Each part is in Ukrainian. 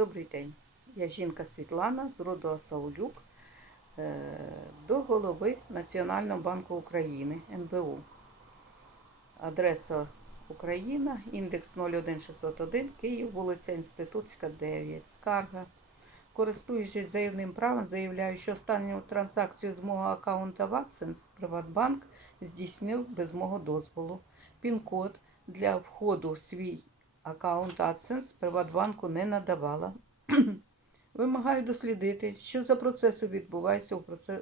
Добрий день. Я жінка Світлана з роду Асаулюк е, до голови Національного банку України НБУ. Адреса Україна, індекс 01601, Київ, вулиця Інститутська, 9. Скарга. Користуючись заявним правом, заявляю, що останню транзакцію з мого аккаунта в Приватбанк здійснив без мого дозволу. Пін-код для входу в свій аккаунт AdSense Приватбанку не надавала. Вимагаю дослідити, що за процеси відбуваються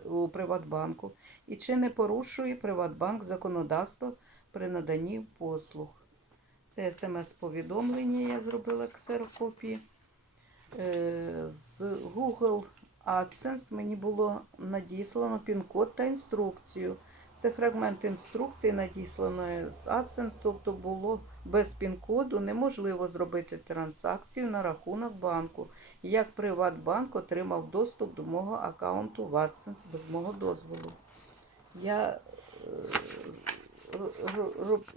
у, Приватбанку і чи не порушує Приватбанк законодавство при наданні послуг. Це смс-повідомлення, я зробила ксерокопії. Е, З Google AdSense мені було надіслано пін-код та інструкцію. Це фрагмент інструкції, надісланої з AdSense, тобто було без пін-коду неможливо зробити транзакцію на рахунок банку. Як Приватбанк отримав доступ до мого аккаунту в AdSense без мого дозволу. Я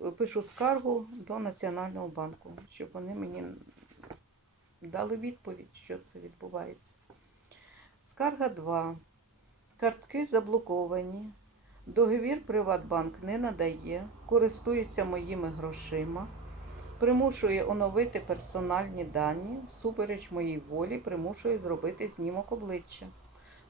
е, пишу скаргу до Національного банку, щоб вони мені дали відповідь, що це відбувається. Скарга 2. Картки заблоковані. Договір Приватбанк не надає, користується моїми грошима, примушує оновити персональні дані, всупереч моїй волі, примушує зробити знімок обличчя.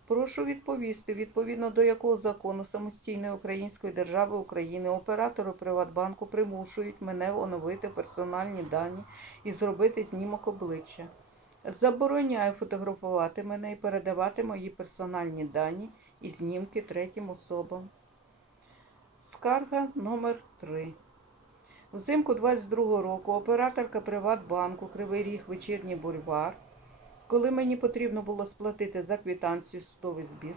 Прошу відповісти, відповідно до якого закону самостійної Української держави України оператори Приватбанку примушують мене оновити персональні дані і зробити знімок обличчя. Забороняю фотографувати мене і передавати мої персональні дані і знімки третім особам. Скарга номер 3 Взимку 22 року операторка Приватбанку Кривий Ріг Вечірній бульвар, коли мені потрібно було сплатити за квитанцію судовий збір,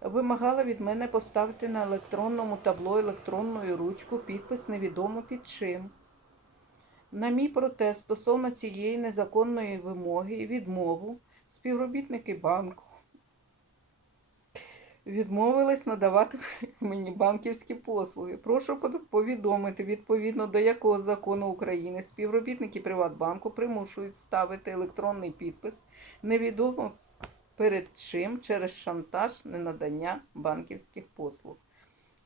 вимагала від мене поставити на електронному табло електронною ручку підпис невідомо під чим. На мій протест стосовно цієї незаконної вимоги і відмову співробітники банку відмовились надавати мені банківські послуги. Прошу повідомити, відповідно до якого закону України співробітники Приватбанку примушують ставити електронний підпис невідомо перед чим через шантаж ненадання банківських послуг.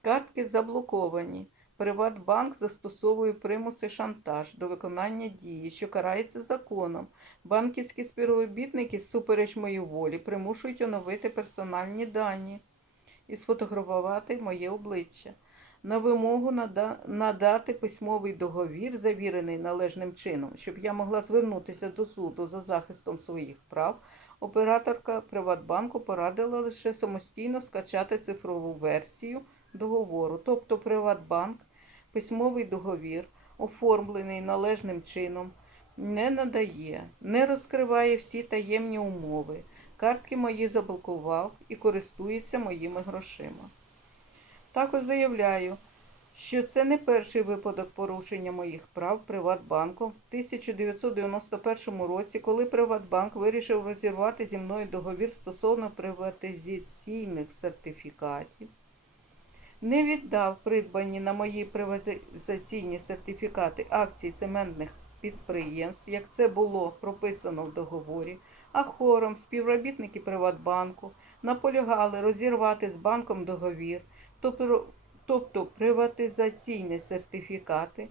Картки заблоковані. Приватбанк застосовує примус і шантаж до виконання дії, що карається законом. Банківські співробітники, супереч моїй волі, примушують оновити персональні дані і сфотографувати моє обличчя. На вимогу надати письмовий договір, завірений належним чином, щоб я могла звернутися до суду за захистом своїх прав, операторка Приватбанку порадила лише самостійно скачати цифрову версію договору, тобто Приватбанк, письмовий договір, оформлений належним чином, не надає, не розкриває всі таємні умови. Картки мої заблокував і користується моїми грошима. Також заявляю, що це не перший випадок порушення моїх прав Приватбанком в 1991 році, коли Приватбанк вирішив розірвати зі мною договір стосовно приватизаційних сертифікатів, не віддав придбані на мої приватизаційні сертифікати акцій цементних підприємств, як це було прописано в договорі, а хором співробітники Приватбанку наполягали розірвати з банком договір, тобто приватизаційні сертифікати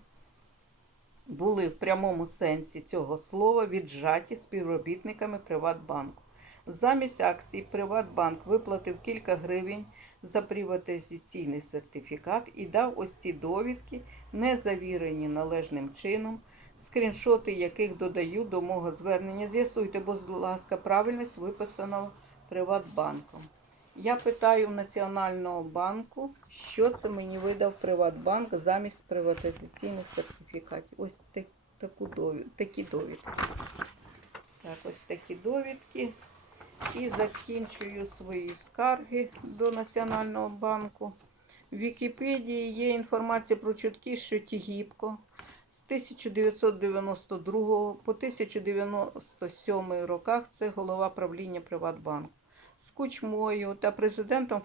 були в прямому сенсі цього слова віджаті співробітниками Приватбанку. Замість акцій Приватбанк виплатив кілька гривень за приватизаційний сертифікат і дав ось ці довідки, не завірені належним чином, скріншоти яких додаю до мого звернення. З'ясуйте, будь ласка, правильність виписаного Приватбанком. Я питаю Національного банку, що це мені видав Приватбанк замість приватизаційних сертифікатів. Ось такі довідки. Так, ось такі довідки. І закінчую свої скарги до Національного банку. В Вікіпедії є інформація про чутки, що Тігіпко з 1992 по 1997 роках це голова правління Приватбанку. З Кучмою та президентом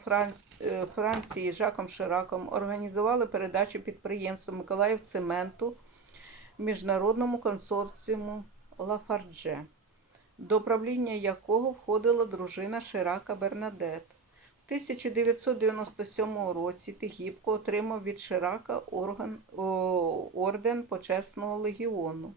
е, Франції Жаком Шираком організували передачу підприємства Миколаїв Цементу міжнародному консорціуму Лафардже. До правління якого входила дружина Ширака Бернадет. В 1997 році Тигіпко отримав від Ширака орган, о, орден Почесного легіону.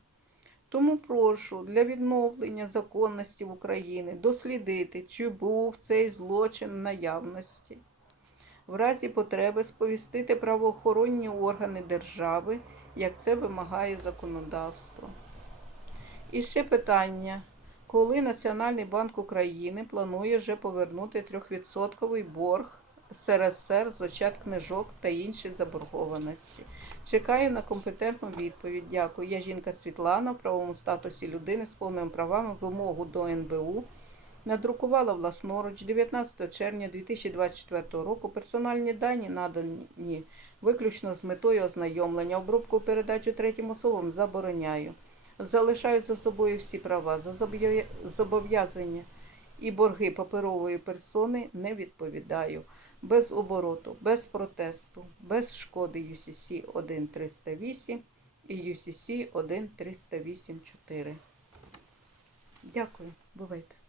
Тому прошу для відновлення законності в Україні дослідити, чи був цей злочин наявності. В разі потреби сповістити правоохоронні органи держави, як це вимагає законодавство. І ще питання. Коли Національний банк України планує вже повернути 3% борг СРСР з очат книжок та інші заборгованості? Чекаю на компетентну відповідь. Дякую. Я жінка Світлана в правовому статусі людини з повними правами вимогу до НБУ. Надрукувала власноруч 19 червня 2024 року. Персональні дані надані виключно з метою ознайомлення. Обробку передачу третім особам забороняю. Залишаю за собою всі права за зобов'язання і борги паперової персони не відповідаю. Без обороту, без протесту, без шкоди UCC 1308 і UCC 1308.4. Дякую, бувайте.